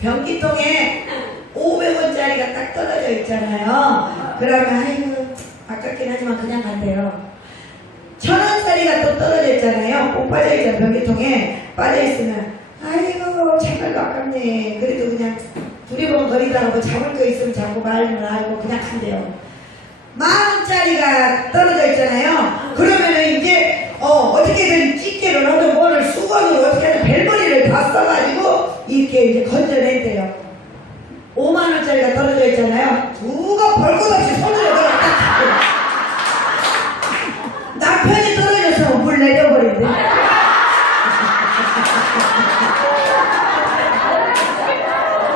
변기통에 500원짜리가 딱 떨어져 있잖아요. 그러면 아이고 아깝긴 하지만 그냥 간대요. 1000원짜리가 또 떨어져 있잖아요. 꼭 빠져 있잖아요. 변기통에 빠져 있으면 아이고 정말로 아깝네. 그래도 그냥 두리번거리다가 뭐 잡을 거 있으면 잡고 말면 알고 그냥 간대요. 10,000원짜리가 떨어져 있잖아요. 그러면은 이제 어떻게든 집게를 얻어 뭐를 수건으로 어떻게든 벨머리를 다 써가지고 이렇게 이제 건져낸대요. 5만원짜리가 떨어져 있잖아요. 누가 볼 것 없이 손으로 그냥 딱 잡고